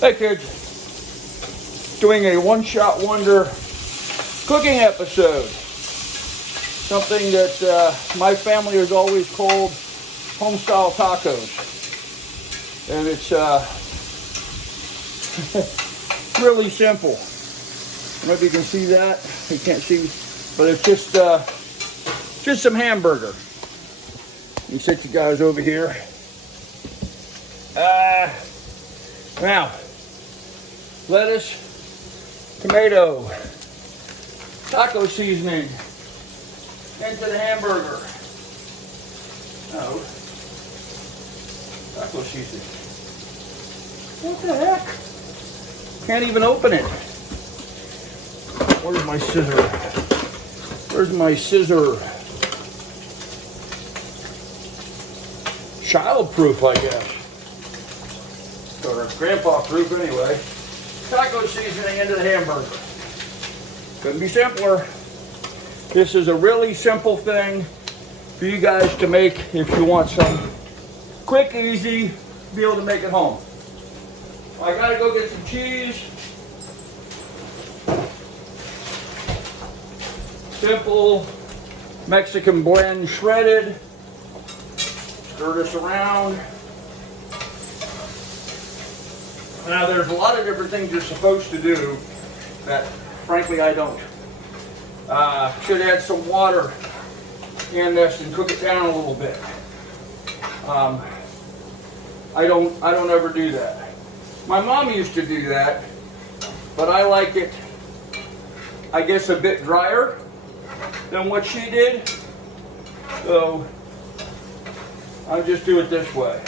Hey kids, doing a one-shot wonder cooking episode. Something that my family has always called home-style tacos. And it's really simple. I don't know if you can see that. You can't see, but it's just some hamburger. Let me sit you guys over here. Now, lettuce, tomato, taco seasoning into the hamburger. No, taco seasoning. What the heck? Can't even open it. Where's my scissor? Where's my scissor? Child-proof, I guess. Or grandpa-proof anyway. Taco seasoning into the hamburger. Couldn't be simpler. This is a really simple thing for you guys to make if you want some quick, easy, be able to make it home. I gotta go get some cheese. Simple Mexican blend shredded. Stir this around. Now there's a lot of different things you're supposed to do that frankly I don't. Should add some water in this and cook it down a little bit. I don't ever do that. My mom used to do that, but I like it, I guess, a bit drier than what she did. So I'll just do it this way.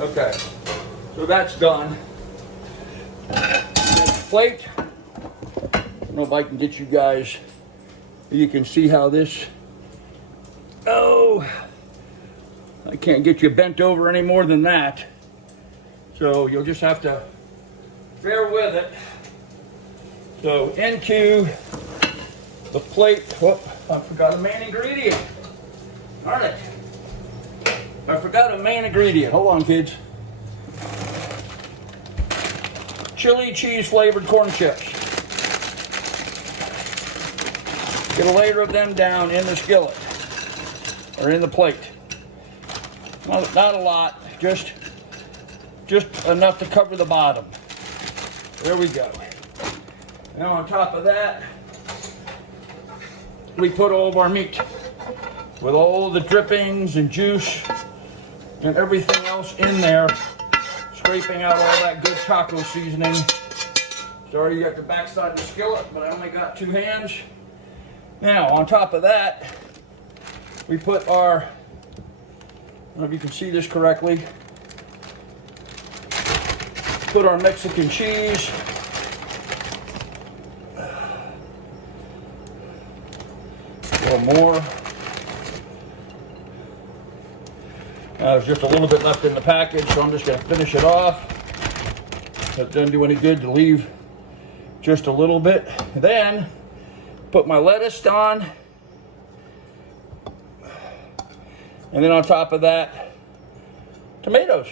Okay, so that's done. Next plate. I don't know if I can get you guys, you can see how this, oh, I can't get you bent over any more than that. So you'll just have to bear with it. So into the plate, whoop, I forgot a main ingredient. Darn it. I forgot a main ingredient. Hold on, kids. Chili cheese flavored corn chips. Get a layer of them down in the skillet or in the plate. Not a lot, just enough to cover the bottom. There we go. Now on top of that, we put all of our meat with all the drippings and juice and everything else in there, scraping out all that good taco seasoning. Sorry you got the backside of the skillet, but I only got 2 hands. Now, on top of that, we put our, I don't know if you can see this correctly, put our Mexican cheese. A little more. There's just a little bit left in the package, so I'm just going to finish it off. It doesn't do any good to leave just a little bit. Then, put my lettuce on. And then on top of that, tomatoes.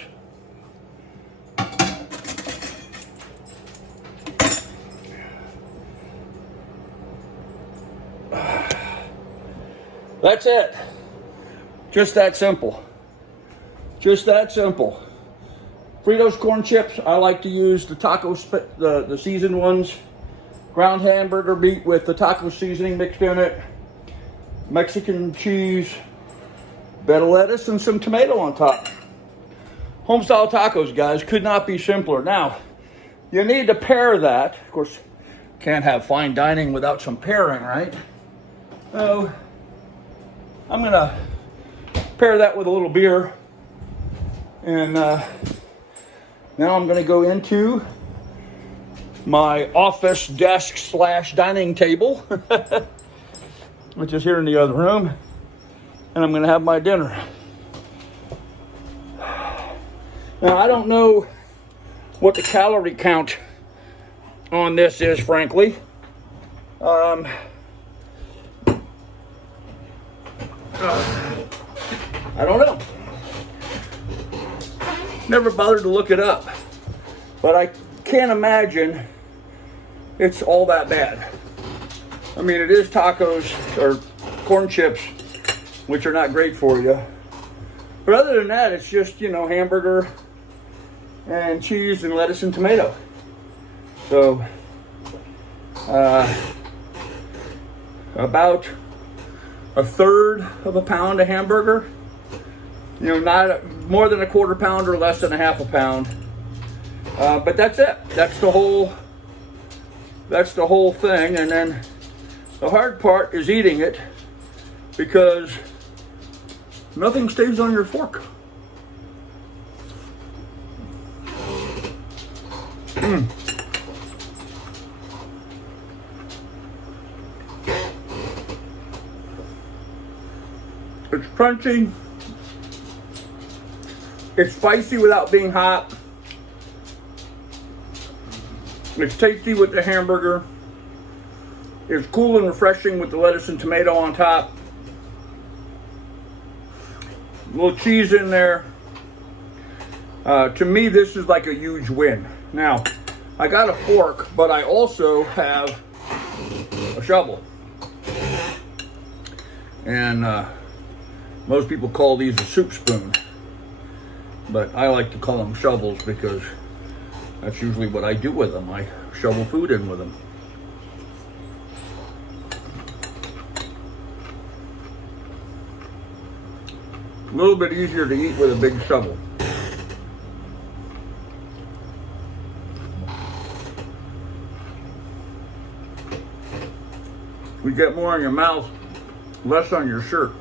That's it. Just that simple. Just that simple. Fritos corn chips, I like to use the the seasoned ones. Ground hamburger meat with the taco seasoning mixed in it. Mexican cheese, bed of lettuce, and some tomato on top. Homestyle tacos, guys, could not be simpler. Now, you need to pair that. Of course, can't have fine dining without some pairing, right? So, I'm gonna pair that with a little beer. And now I'm going to go into my office desk / dining table, which is here in the other room, and I'm going to have my dinner. Now, I don't know what the calorie count on this is, frankly. I don't know. Never bothered to look it up. But I can't imagine it's all that bad. I mean, it is tacos or corn chips, which are not great for you. But other than that, it's just, you know, hamburger and cheese and lettuce and tomato. So, about a third of a pound of hamburger. You know, not more than a quarter pound or less than a half a pound. But that's it. That's the whole thing. And then the hard part is eating it, because nothing stays on your fork. It's crunchy. It's spicy without being hot. It's tasty with the hamburger. It's cool and refreshing with the lettuce and tomato on top. A little cheese in there. To me, this is like a huge win. Now, I got a fork, but I also have a shovel. And most people call these a soup spoon, but I like to call them shovels because that's usually what I do with them. I shovel food in with them. A little bit easier to eat with a big shovel. You get more in your mouth, less on your shirt.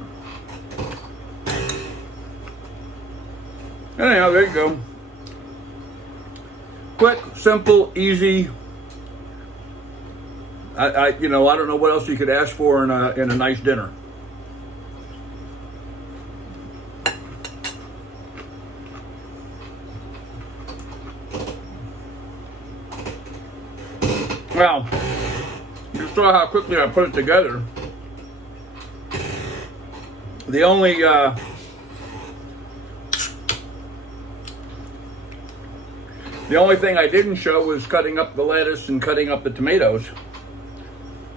Anyhow, there you go. Quick, simple, easy. I don't know what else you could ask for in a nice dinner. Well, you saw how quickly I put it together. The only thing I didn't show was cutting up the lettuce and cutting up the tomatoes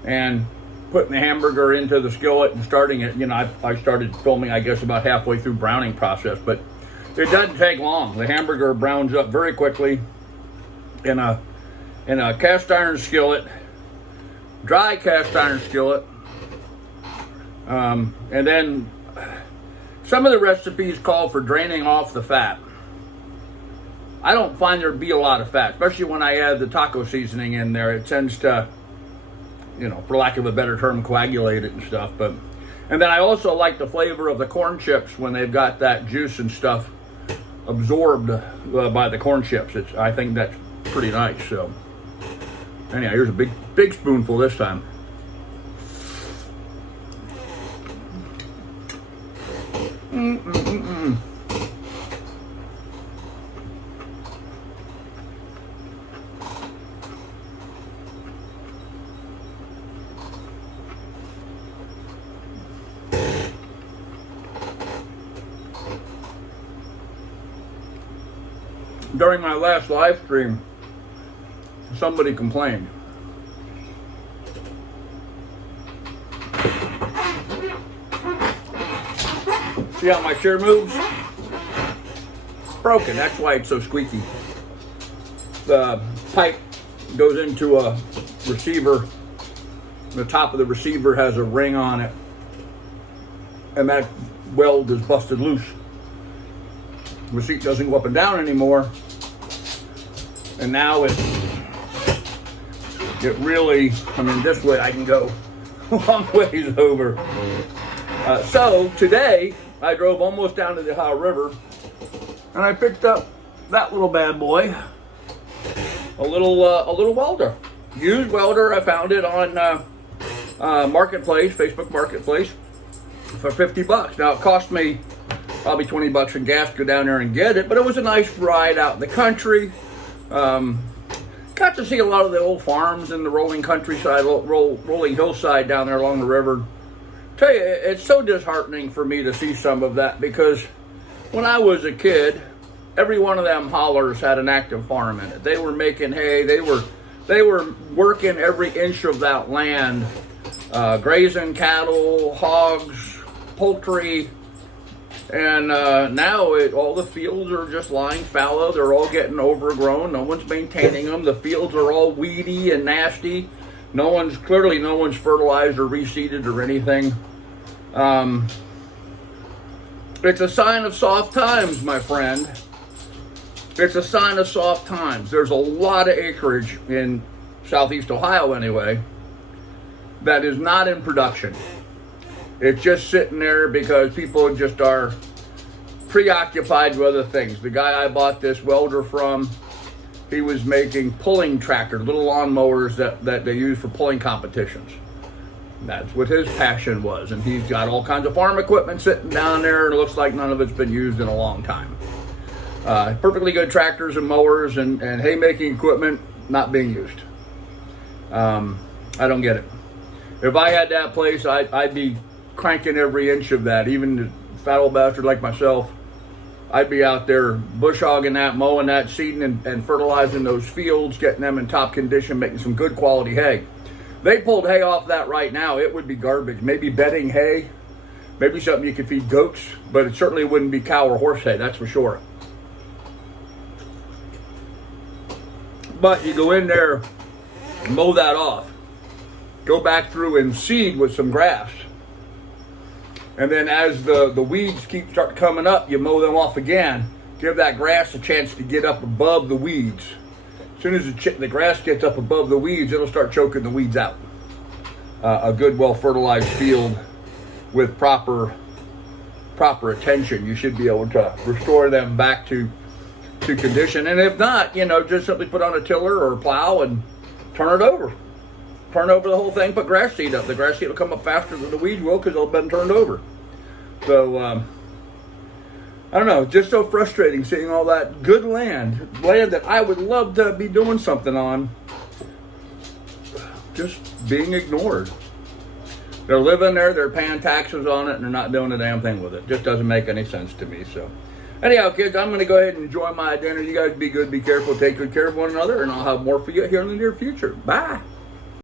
and putting the hamburger into the skillet and starting it. You know, I started filming, I guess, about halfway through browning process, but it doesn't take long. The hamburger browns up very quickly in a cast iron skillet, dry cast iron skillet. And then some of the recipes call for draining off the fat. I don't find there to be a lot of fat, especially when I add the taco seasoning in there. It tends to, for lack of a better term, coagulate it and stuff. And then I also like the flavor of the corn chips when they've got that juice and stuff absorbed by the corn chips. I think that's pretty nice. So anyhow, here's a big spoonful this time. During my last live stream, somebody complained. See how my chair moves? It's broken, that's why it's so squeaky. The pipe goes into a receiver. The top of the receiver has a ring on it, and that weld is busted loose. The seat doesn't go up and down anymore, and now it really, this way I can go a long ways over. So today I drove almost down to the Ohio River, and I picked up that little bad boy, a little welder, used welder. I found it on Marketplace, Facebook Marketplace, for $50. Now it cost me probably $20 in gas to go down there and get it, but it was a nice ride out in the country. Got to see a lot of the old farms in the rolling countryside, rolling hillside down there along the river. Tell you, it's so disheartening for me to see some of that, because when I was a kid, every one of them hollers had an active farm in it. They were making hay. They were working every inch of that land, grazing cattle, hogs, poultry. And now all the fields are just lying fallow. They're all getting overgrown. No one's maintaining them. The fields are all weedy and nasty. No one's fertilized or reseeded or anything. It's a sign of soft times, my friend. It's a sign of soft times. There's a lot of acreage in Southeast Ohio, anyway, that is not in production. It's just sitting there because people just are preoccupied with other things. The guy I bought this welder from, he was making pulling tractors, little lawnmowers that they use for pulling competitions. That's what his passion was. And he's got all kinds of farm equipment sitting down there, and it looks like none of it's been used in a long time. Perfectly good tractors and mowers and haymaking equipment not being used. I don't get it. If I had that place, I'd be cranking every inch of that. Even a fat old bastard like myself, I'd be out there bush hogging that, mowing that, seeding and fertilizing those fields, getting them in top condition, making some good quality hay. They pulled hay off that right now, it would be garbage. Maybe bedding hay, maybe something you could feed goats, but it certainly wouldn't be cow or horse hay, that's for sure. But you go in there, mow that off, go back through and seed with some grass. And then as the weeds start coming up, you mow them off again. Give that grass a chance to get up above the weeds. As soon as the grass gets up above the weeds, it'll start choking the weeds out. A good, well-fertilized field with proper attention, you should be able to restore them back to condition. And if not, just simply put on a tiller or a plow and turn it over. Turn over the whole thing, put grass seed up. The grass seed will come up faster than the weeds will because it'll have been turned over. So, I don't know, just so frustrating seeing all that good land that I would love to be doing something on, just being ignored. They're living there, they're paying taxes on it, and they're not doing a damn thing with it. Just doesn't make any sense to me. So, anyhow, kids, I'm going to go ahead and enjoy my dinner. You guys be good, be careful, take good care of one another, and I'll have more for you here in the near future. Bye.